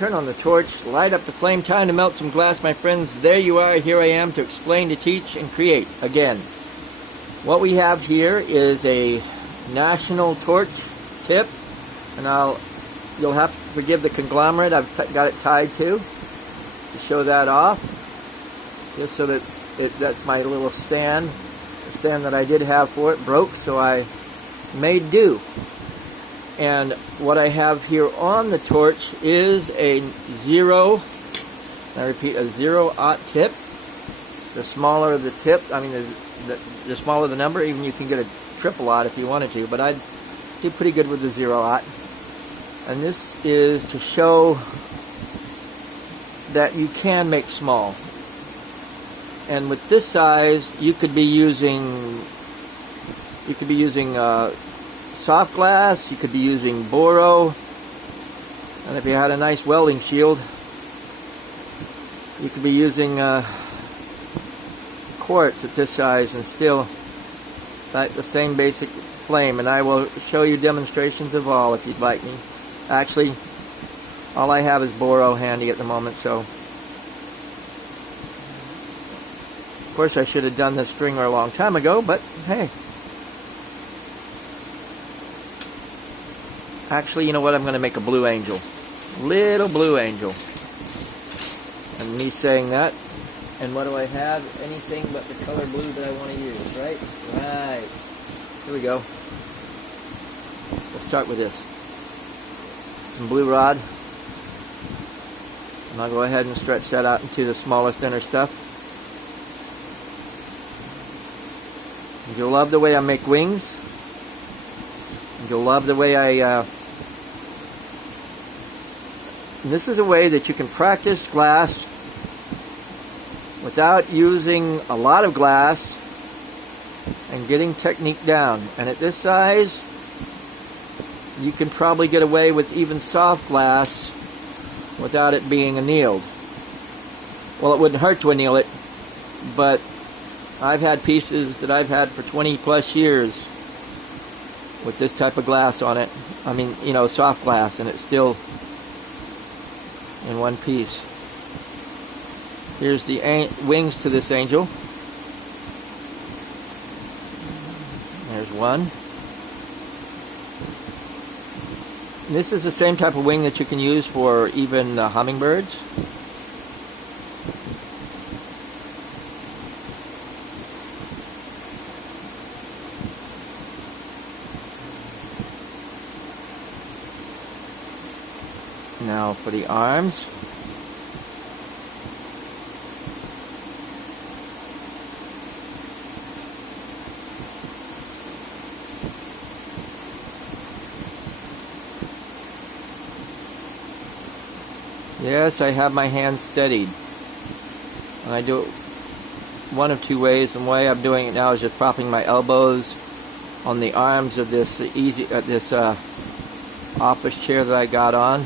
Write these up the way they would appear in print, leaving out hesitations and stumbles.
turn on the torch, light up the flame. Time to melt some glass, my friends. There you are. Here I am to explain, to teach, and create again. What we have here is a national torch tip, and you'll have to forgive the conglomerate I've got it tied to show that off, just so that's my little stand. The stand that I did have for it broke, so I made do. And what I have here on the torch is a 0, I repeat, a 0-aught tip. The smaller the tip, I mean, the smaller the number, even you can get a triple-aught if you wanted to, but I'd do pretty good with the 0-aught. And this is to show that you can make small. And with this size, you could be using soft glass, you could be using boro, and if you had a nice welding shield, you could be using quartz at this size and still light the same basic flame. And I will show you demonstrations of all if you'd like me. Actually, all I have is boro handy at the moment, so of course I should have done this stringer a long time ago, but hey. Actually, you know what? I'm going to make a blue angel. Little blue angel. And me saying that. And what do I have? Anything but the color blue that I want to use, right? Right. Here we go. Let's start with this. Some blue rod. And I'll go ahead and stretch that out into the smallest inner stuff. You'll love the way I make wings. You'll love the way this is a way that you can practice glass without using a lot of glass and getting technique down. And at this size, you can probably get away with even soft glass without it being annealed. Well, it wouldn't hurt to anneal it, but I've had pieces that I've had for 20 plus years with this type of glass on it. I mean, you know, soft glass, and it's still in one piece. Here's the wings to this angel. There's one. And this is the same type of wing that you can use for even hummingbirds. Now for the arms. Yes, I have my hand steadied. And I do it one of two ways. And the way I'm doing it now is just propping my elbows on the arms of this office chair that I got on.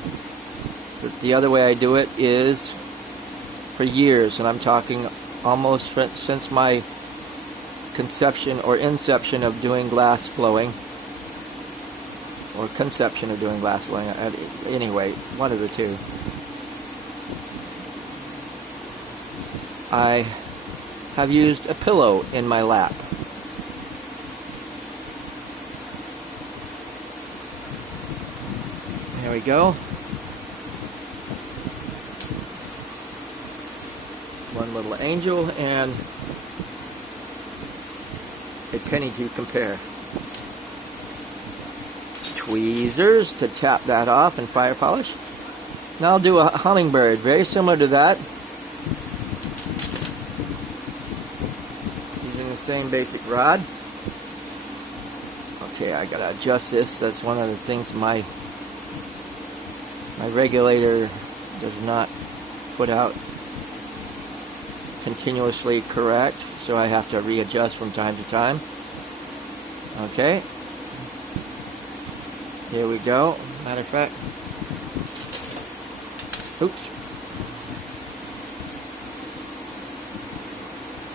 But the other way I do it is for years, and I'm talking almost since my conception or inception of doing glass blowing, or conception of doing glass blowing. Anyway, one of the two. I have used a pillow in my lap. There we go. One little angel and a penny to compare. Tweezers to tap that off and fire polish. Now I'll do a hummingbird, very similar to that. Using the same basic rod. Okay, I gotta adjust this. That's one of the things my regulator does not put out continuously correct, so I have to readjust from time to time. Okay, here we go. Matter of fact, oops,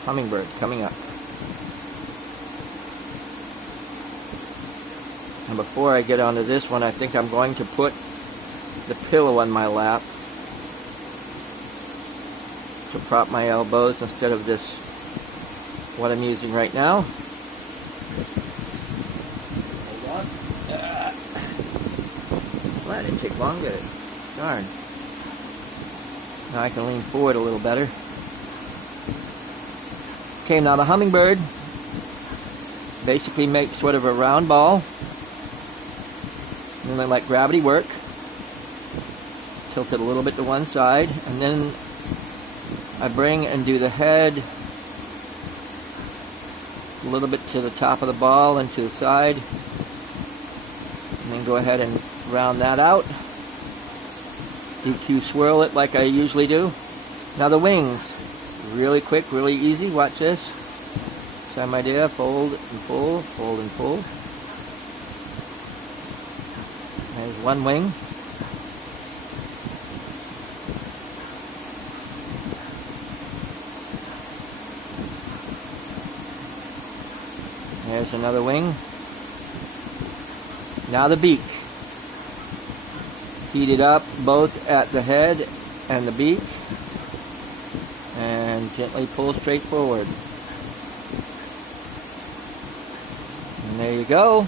hummingbird coming up. And before I get onto this one, I think I'm going to put the pillow on my lap to prop my elbows instead of this, what I'm using right now. Hold on. Well, that didn't take long, did it? Darn. Now I can lean forward a little better. Okay, now the hummingbird basically makes sort of a round ball. And then I let gravity work. Tilt it a little bit to one side. And then I bring and do the head a little bit to the top of the ball and to the side. And then go ahead and round that out. DQ swirl it like I usually do. Now the wings. Really quick, really easy. Watch this. Same idea. Fold and pull, fold and pull. There's one wing. There's another wing. Now the beak. Heat it up both at the head and the beak. And gently pull straight forward. And there you go.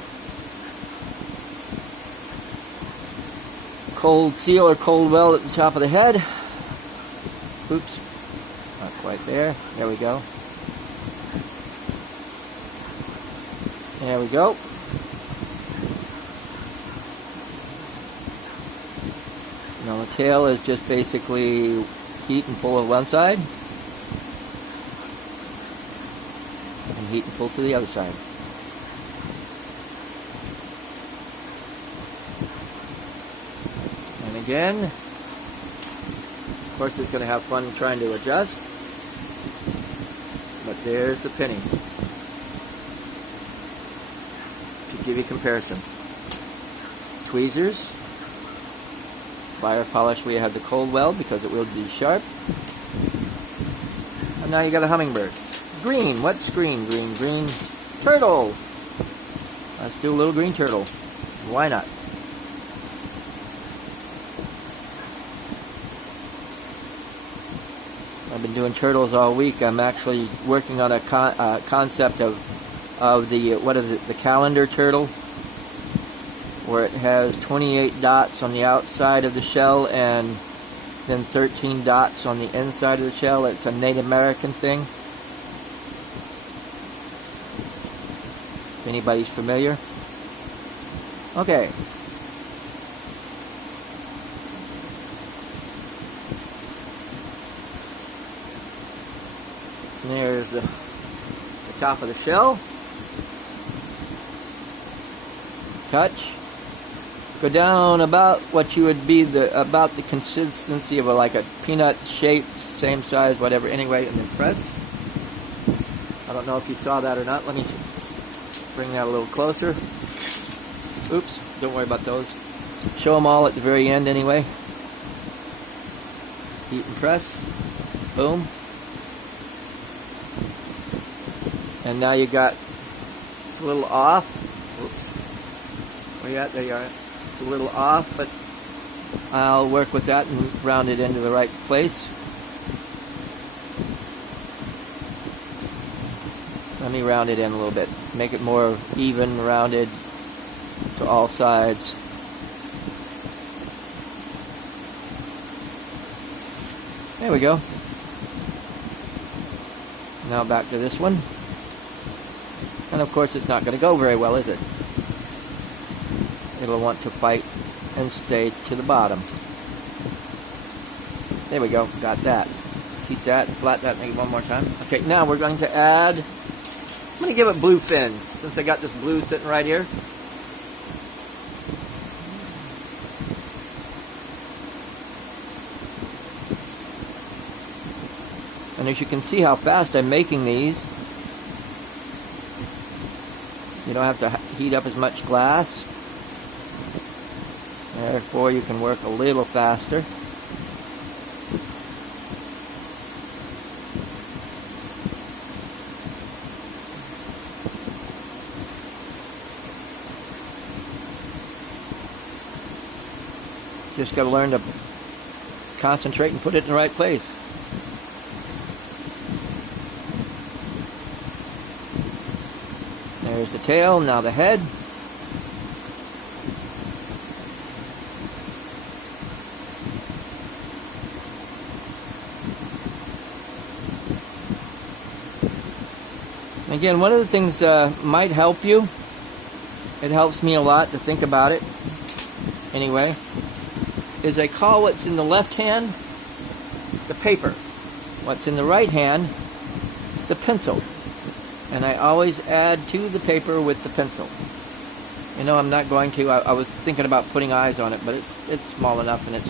Cold seal or cold weld at the top of the head. Oops. Not quite there. There we go. There we go. Now the tail is just basically heat and pull on one side. And heat and pull to the other side. And again. Of course it's going to have fun trying to adjust. But there's the pinning. To give you a comparison. Tweezers. Fire polish where you have the cold weld because it will be sharp. And now you got a hummingbird. Green. What's green? Green, green. Turtle. Let's do a little green turtle. Why not? I've been doing turtles all week. I'm actually working on a concept of the, what is it, the calendar turtle, where it has 28 dots on the outside of the shell and then 13 dots on the inside of the shell. It's a Native American thing. If anybody's familiar. Okay. And there's the top of the shell. Touch. Go down about what you would be about the consistency of like a peanut shape, same size, whatever. Anyway, and then press. I don't know if you saw that or not. Let me bring that a little closer. Oops, don't worry about those. Show them all at the very end anyway. Heat and press. Boom. And now you got, it's a little off. Oops. Where you at? There you are. It's a little off, but I'll work with that and round it into the right place. Let me round it in a little bit. Make it more even, rounded to all sides. There we go. Now back to this one. And of course it's not going to go very well, is it? It'll want to fight and stay to the bottom. There we go. Got that. Keep that. Flat that. Make it one more time. Okay, now we're going to add... I'm going to give it blue fins, since I got this blue sitting right here. And as you can see how fast I'm making these, you don't have to heat up as much glass. Therefore, you can work a little faster. Just got to learn to concentrate and put it in the right place. There's the tail, now the head. Again, one of the things might help you. It helps me a lot to think about it. Anyway, is I call what's in the left hand the paper. What's in the right hand, the pencil. And I always add to the paper with the pencil. You know, I'm not going to. I was thinking about putting eyes on it, but it's small enough and it's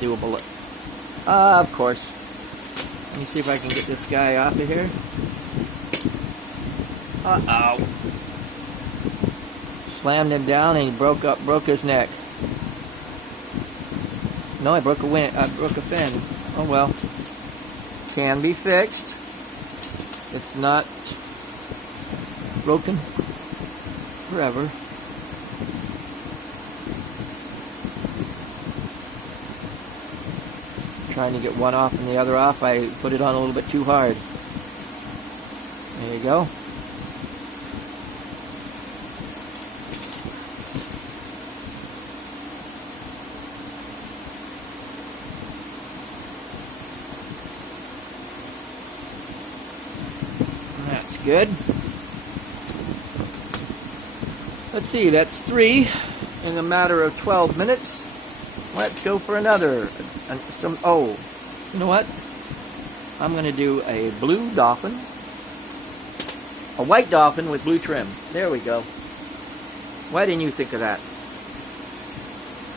doable. Of course. Let me see if I can get this guy off of here. Uh-oh. Slammed him down and he broke his neck. No, I broke a fin. Oh well. Can be fixed. It's not broken forever. Trying to get one off and the other off, I put it on a little bit too hard. There you go. That's good. Let's see, that's 3 in a matter of 12 minutes. Let's go for another. Oh, you know what? I'm going to do a blue dolphin. A white dolphin with blue trim. There we go. Why didn't you think of that?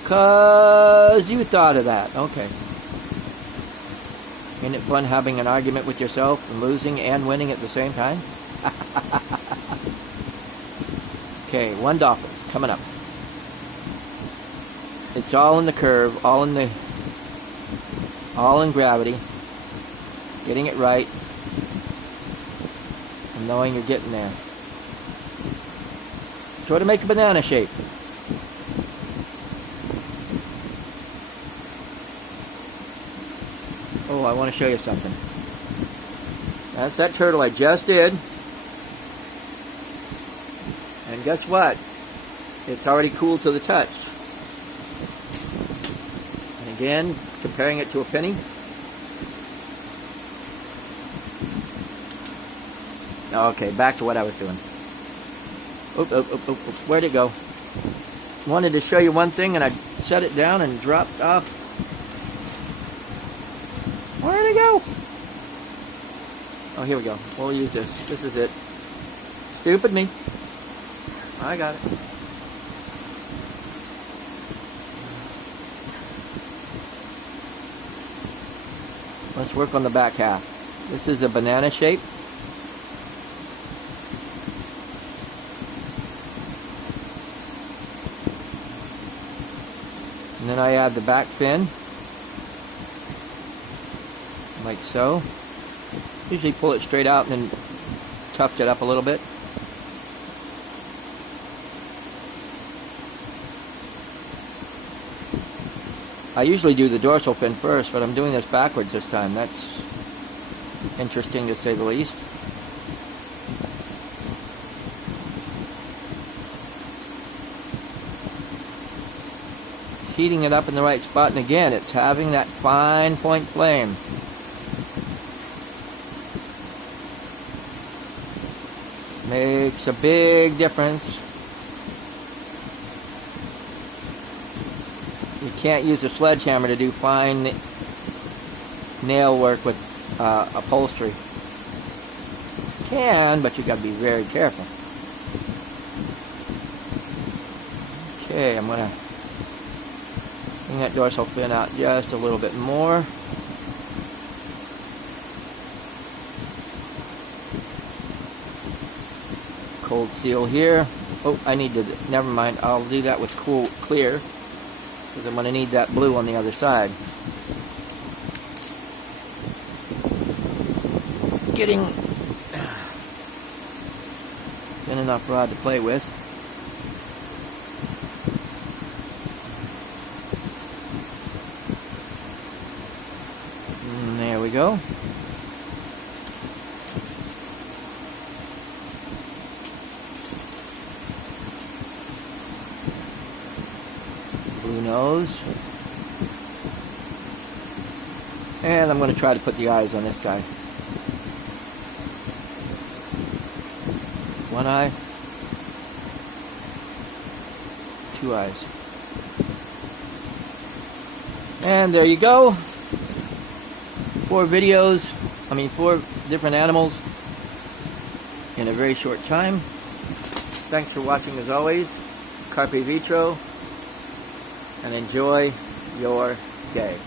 'Cause you thought of that. Okay. Isn't it fun having an argument with yourself and losing and winning at the same time? Okay, one dolphin coming up. It's all in the curve, all in gravity. Getting it right. And knowing you're getting there. Sort of make a banana shape. Oh, I want to show you something. That's that turtle I just did. And guess what? It's already cool to the touch. And again, comparing it to a penny. Okay, back to what I was doing. Where'd it go? Wanted to show you one thing and I set it down and dropped off. Where'd it go? Oh, here we go. We'll use this. This is it. Stupid me. I got it. Let's work on the back half. This is a banana shape. And then I add the back fin. Like so. Usually pull it straight out and then tuft it up a little bit. I usually do the dorsal fin first, but I'm doing this backwards this time. That's interesting to say the least. It's heating it up in the right spot, and again, it's having that fine point flame. Makes a big difference. You can't use a sledgehammer to do fine nail work with upholstery. You can, but you got to be very careful. Okay, I'm going to bring that dorsal fin out just a little bit more. Cold seal here. Oh, I need to, never mind, I'll do that with clear. Because I'm going to need that blue on the other side. Getting thin enough rod to play with. And there we go. blue nose. And I'm going to try to put the eyes on this guy. One eye. Two eyes. And there you go. 4 different animals in a very short time. Thanks for watching as always. Carpe Vitro. And enjoy your day.